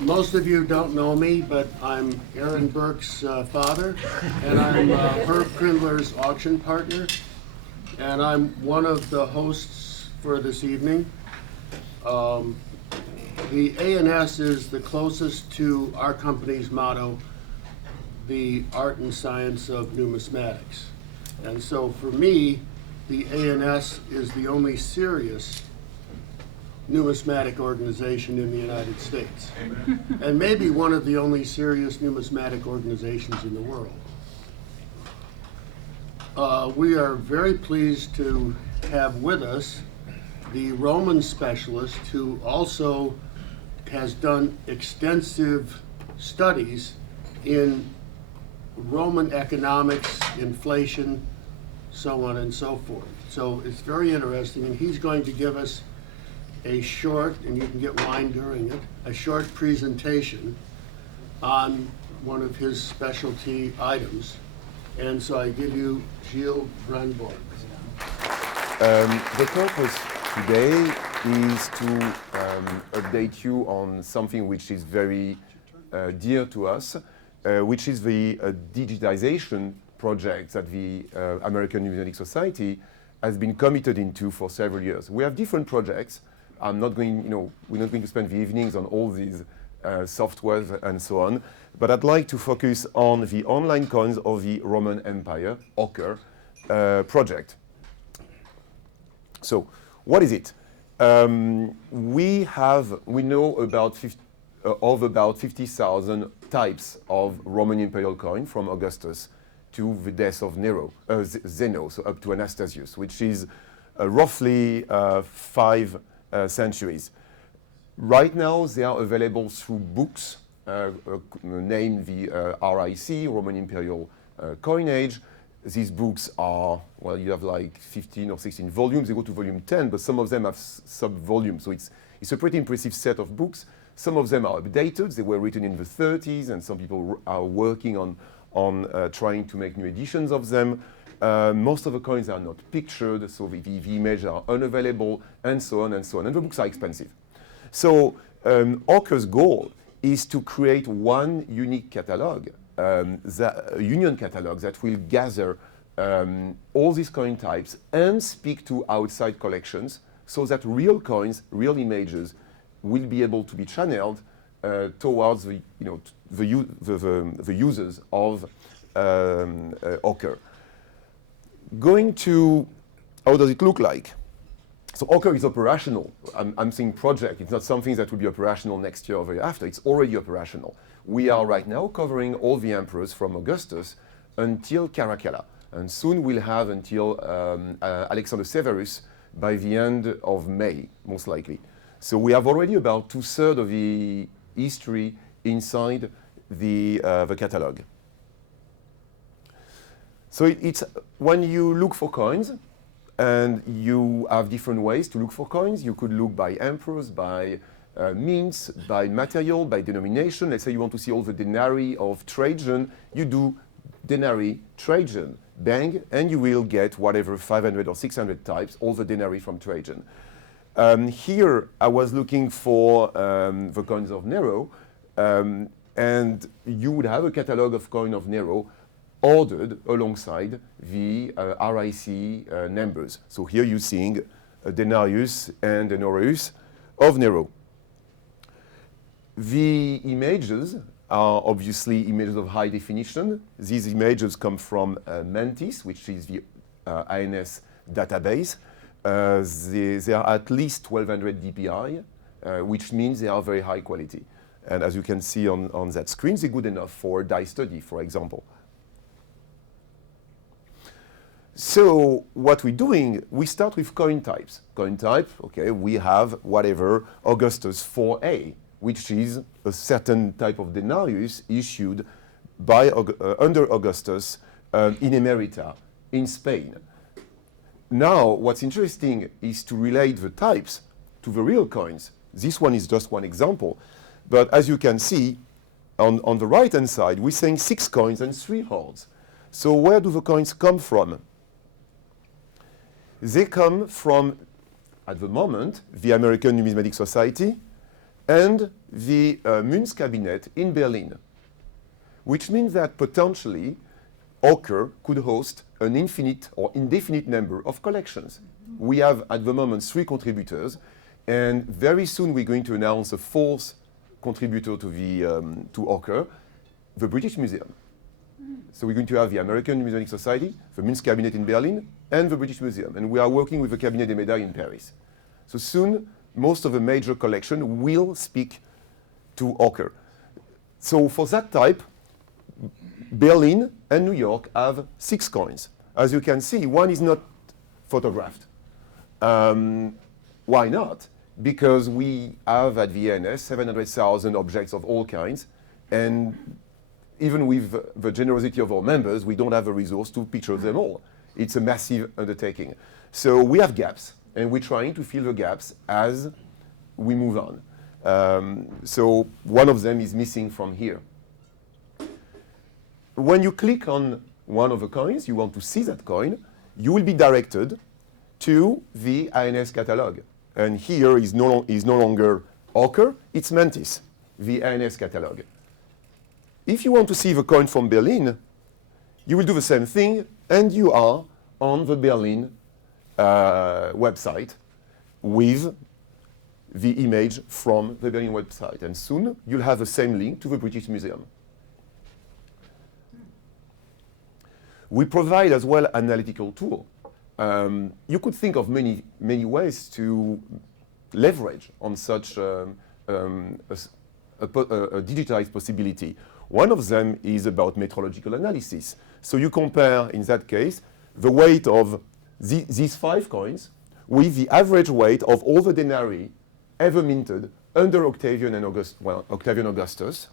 Most of you don't know me, but I'm Aaron Berk's father, and I'm Herb Krindler's auction partner, and I'm one of the hosts for this evening. The ANS is the closest to our company's motto, the art and science of numismatics. And so for me, the ANS is the only serious numismatic organization in the United States. Amen. And maybe one of the only serious numismatic organizations in the world. We are very pleased to have with us the Roman specialist who also has done extensive studies in Roman economics, inflation, so on and so forth. So it's very interesting, and he's going to give us a short, and you can get wine during it, a short presentation on one of his specialty items. And so I give you Giles Bransbourg. The purpose today is to update you on something which is very dear to us, which is the digitization project that the American Numismatic Society has been committed into for several years. We have different projects. I'm not going, we're not going to spend the evenings on all these softwares and so on, but I'd like to focus on the online coins of the Roman Empire, ochre, project. So, what is it? We know about about 50,000 types of Roman imperial coin from Augustus to the death of Zeno, so up to Anastasius, which is roughly 5 centuries. Right now, they are available through books named the RIC, Roman Imperial Coinage. These books are, well, you have like 15 or 16 volumes. They go to volume 10, but some of them have sub-volumes. So it's a pretty impressive set of books. Some of them are updated. They were written in the 30s, and some people are working on trying to make new editions of them. Most of the coins are not pictured, so the images are unavailable, and so on and so on. And the books are expensive. So Ochre's goal is to create one unique catalog, a union catalog that will gather all these coin types and speak to outside collections, so that real coins, real images, will be able to be channeled towards the users of ochre. Going to how does it look like? So ochre is operational. I'm saying project. It's not something that will be operational next year or the year after. It's already operational. We are right now covering all the emperors from Augustus until Caracalla. And soon we'll have until Alexander Severus by the end of May, most likely. So we have already about 2/3 of the history inside the catalog. So it's when you look for coins, and you have different ways to look for coins. You could look by emperors, by mints, by material, by denomination. Let's say you want to see all the denarii of Trajan. You do denarii Trajan, bang, and you will get whatever 500 or 600 types, all the denarii from Trajan. Here I was looking for the coins of Nero, and you would have a catalog of coin of Nero ordered alongside the RIC numbers. So here you're seeing a denarius and an aureus of Nero. The images are obviously images of high definition. These images come from Mantis, which is the ANS database. They are at least 1200 dpi, which means they are very high quality. And as you can see on that screen, they're good enough for dye study, for example. So what we're doing, we start with coin types. Coin type, okay, we have whatever Augustus 4A, which is a certain type of denarius issued by under Augustus in Emerita in Spain. Now, what's interesting is to relate the types to the real coins. This one is just one example, but as you can see, on the right-hand side, we're saying 6 coins and 3 hordes. So where do the coins come from? They come from, at the moment, the American Numismatic Society and the Münzcabinet in Berlin, which means that potentially Ocker could host an infinite or indefinite number of collections. We have at the moment 3 contributors, and very soon we're going to announce a 4th contributor to Ocker, the British Museum. So we're going to have the American Numismatic Society, the Münzcabinet in Berlin, and the British Museum. And we are working with the Cabinet des Médailles in Paris. So soon, most of the major collection will speak to Ocker. So for that type, Berlin and New York have 6 coins. As you can see, one is not photographed. Why not? Because we have at the ANS 700,000 objects of all kinds, and even with the generosity of our members, we don't have the resource to picture them all. It's a massive undertaking. So we have gaps, and we're trying to fill the gaps as we move on. So one of them is missing from here. When you click on one of the coins, you want to see that coin, you will be directed to the ANS catalog. And here is no longer Ocker, it's Mantis, the ANS catalog. If you want to see the coin from Berlin, you will do the same thing, and you are on the Berlin website with the image from the Berlin website. And soon, you'll have the same link to the British Museum. We provide as well an analytical tool. You could think of many ways to leverage on such a digitized possibility. One of them is about metrological analysis. So you compare, in that case, the weight of these 5 coins with the average weight of all the denarii ever minted under Octavian and Octavian Augustus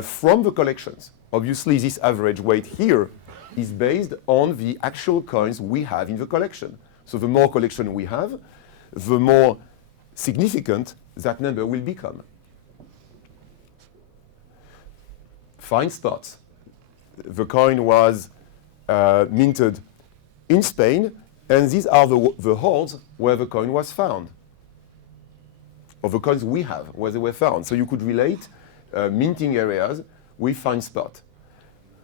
from the collections. Obviously, this average weight here is based on the actual coins we have in the collection. So the more collection we have, the more significant that number will become. Fine spots. The coin was minted in Spain, and these are the hoards where the coin was found, or the coins we have where they were found. So you could relate minting areas with fine spot.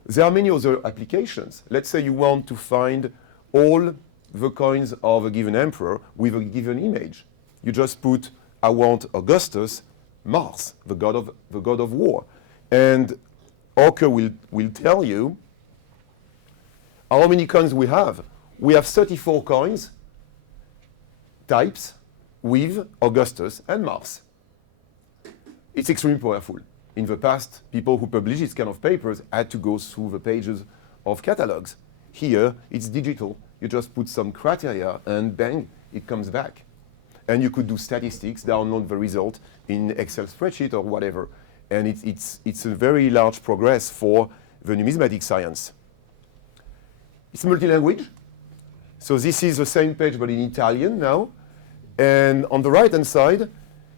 There are many other applications. Let's say you want to find all the coins of a given emperor with a given image. You just put, I want Augustus, Mars, the god of war. And Ocker will tell you how many coins we have. We have 34 coins types with Augustus and Mars. It's extremely powerful. In the past, people who publish this kind of papers had to go through the pages of catalogs. Here, it's digital. You just put some criteria and bang, it comes back. And you could do statistics, download the result in Excel spreadsheet or whatever. And it's a very large progress for the numismatic science. It's multi-language. So this is the same page, but in Italian now. And on the right-hand side,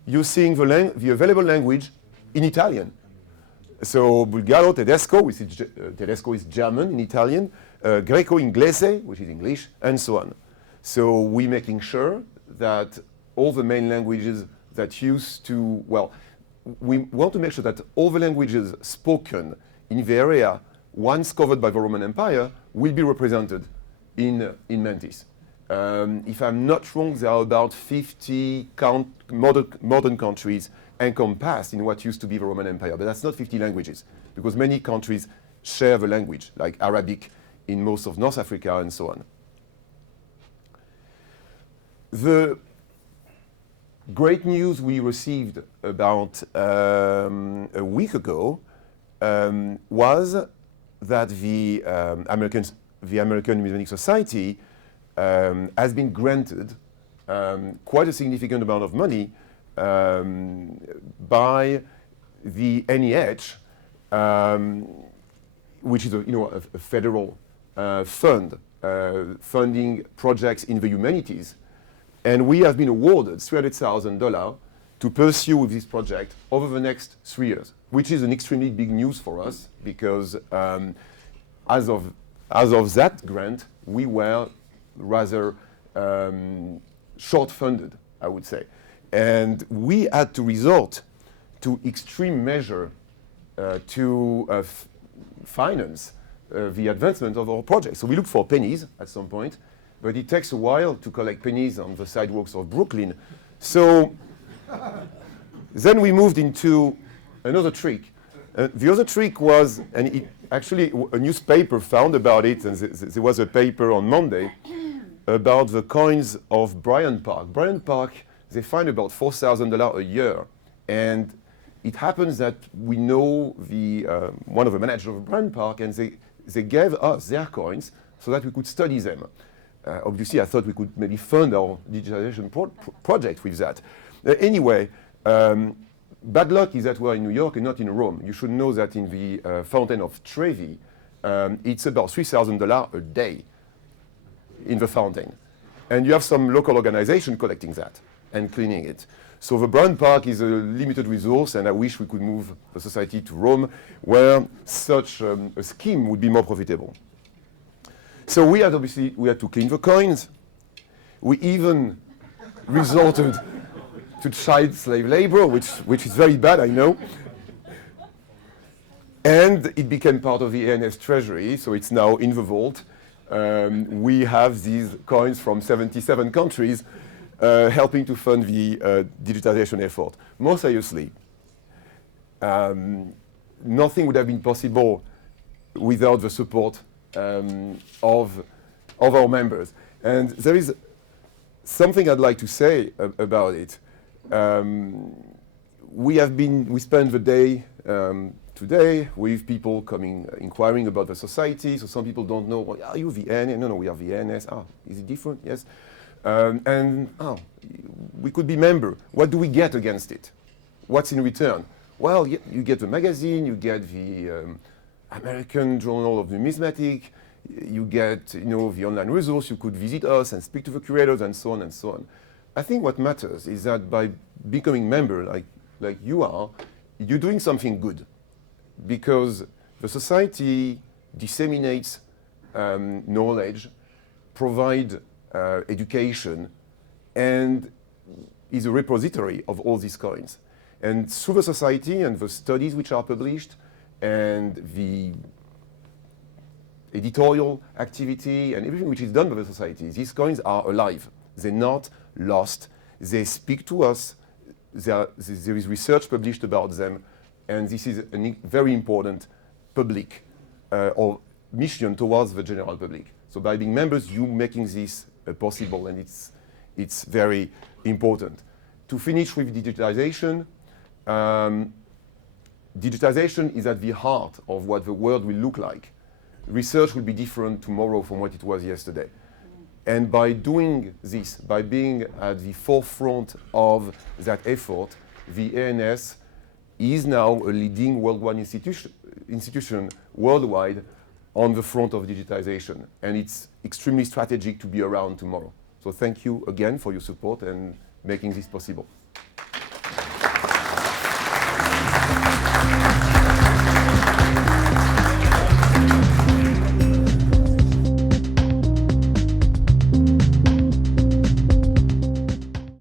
you're seeing the available language in Italian. So Bulgaro, Tedesco, which is, Tedesco is German in Italian, Greco-Inglese, which is English, and so on. So we're making sure that all the main languages that used to, well, we want to make sure that all the languages spoken in the area, once covered by the Roman Empire, will be represented in Mantis. If I'm not wrong, there are about 50 modern countries encompassed in what used to be the Roman Empire. But that's not 50 languages, because many countries share the language, like Arabic in most of North Africa and so on. The great news we received about a week ago was that the American Numismatic Society has been granted quite a significant amount of money by the NEH, which is a federal fund funding projects in the humanities. And we have been awarded $300,000 to pursue with this project over the next 3 years, which is an extremely big news for us, because as of that grant, we were rather short-funded, I would say. And we had to resort to extreme measure to finance the advancement of our project. So we looked for pennies at some point, but it takes a while to collect pennies on the sidewalks of Brooklyn. So then we moved into another trick. The other trick was, and it actually a newspaper found about it, and there was a paper on Monday about the coins of Bryant Park. Bryant Park, they find about $4,000 a year, and it happens that we know the one of the managers of Bryant Park, and they gave us their coins so that we could study them. Obviously, I thought we could maybe fund our digitization project with that. Anyway, bad luck is that we're in New York and not in Rome. You should know that in the Fountain of Trevi, it's about $3,000 a day in the fountain. And you have some local organization collecting that and cleaning it. So the Bryant Park is a limited resource, and I wish we could move the society to Rome, where such a scheme would be more profitable. So we had to clean the coins. We even resorted to child slave labor, which is very bad, I know. And it became part of the ANS treasury, so it's now in the vault. We have these coins from 77 countries helping to fund the digitization effort. More seriously, nothing would have been possible without the support of our members. And there is something I'd like to say about it. We spent the day today with people coming, inquiring about the society. So some people don't know, well, are you the ANS? No, we are the ANS. Is it different? Yes. We could be member. What do we get against it? What's in return? Well, you get the magazine, you get the American Journal of Numismatic, you get the online resource, you could visit us and speak to the curators and so on and so on. I think what matters is that by becoming member like you are, you're doing something good, because the society disseminates knowledge, provide education, and is a repository of all these coins. And through the society and the studies which are published and the editorial activity and everything which is done by the society, these coins are alive. They're not lost. They speak to us. There is research published about them, and this is a very important public or mission towards the general public. So by being members, you're making this possible, and it's very important. To finish with digitization, digitization is at the heart of what the world will look like. Research will be different tomorrow from what it was yesterday. And by doing this, by being at the forefront of that effort, the ANS is now a leading worldwide institution worldwide on the front of digitization. And it's extremely strategic to be around tomorrow. So thank you again for your support and making this possible.